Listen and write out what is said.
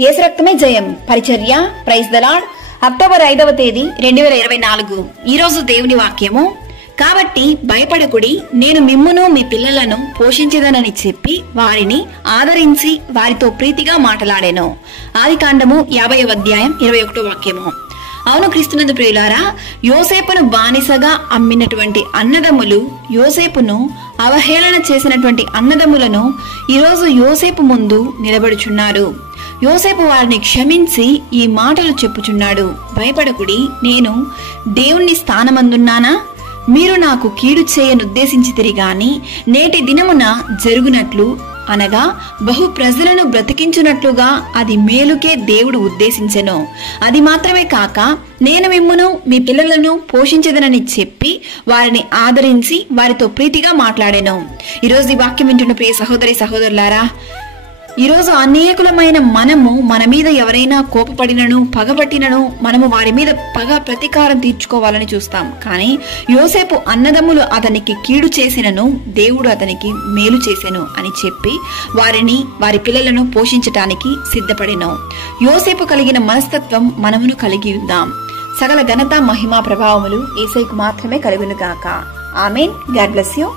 యేసు రక్తమే జయం పరిచర్య ప్రైజ్ ద లార్డ్. అక్టోబర్ 5వ తేదీ 2024. ఈ రోజు దేవుని వాక్యము, కాబట్టి భయపడకుడి, నేను మిమ్మును మీ పిల్లలను పోషించేదనని చెప్పి వారిని ఆదరించి వారితో ప్రీతిగా మాటలాడెను. ఆదికాండము 50వ అధ్యాయం 21వ వాక్యము. అవును క్రీస్తునందు ప్రియులారా, యోసేపును బానిసగా అమ్మినటువంటి అన్నదమ్ములు, యోసేపును అవహేళన చేసినటువంటి అన్నదమ్ములను ఈరోజు యోసేపు ముందు నిలబడుచున్నారు. యోసేపు వారిని క్షమించి ఈ మాటలు చెప్పుచున్నాడు. భయపడకుడి, నేను దేవుని స్థానమందున్నానా? మీరు నాకు కీడు చేయనుద్దేశించితిరి గాని నేటి దినమున జరుగునట్లు అనగా బహు ప్రజలను బ్రతికించునట్లుగా అది మేలుకే దేవుడు ఉద్దేశించెను. అది మాత్రమే కాక నేను మిమ్మును మీ పిల్లలను పోషించదనని చెప్పి వారిని ఆదరించి వారితో ప్రీతిగా మాట్లాడాను. ఈరోజు ఈ వాక్యం వింటున్న ప్రియ సహోదరి సహోదరులారా, ఈరోజు అనేకులమైన మనము మన మీద ఎవరైనా కోపపడినను పగబట్టినను మనము వారి మీద పగ ప్రతీకారం తీర్చుకోవాలని చూస్తాం. కానీ యోసేపు అన్నదమ్ములు అతనికి కీడు చేసినను దేవుడు అతనికి మేలు చేసెను అని చెప్పి వారిని వారి పిల్లలను పోషించటానికి సిద్ధపడిను. యోసేపు కలిగిన మనస్తత్వం మనమును కలిగి ఉందాం. సకల ఘనత మహిమా ప్రభావములు యేసయ్యకు మాత్రమే కలుగును గాక. ఆమేన్. God bless you.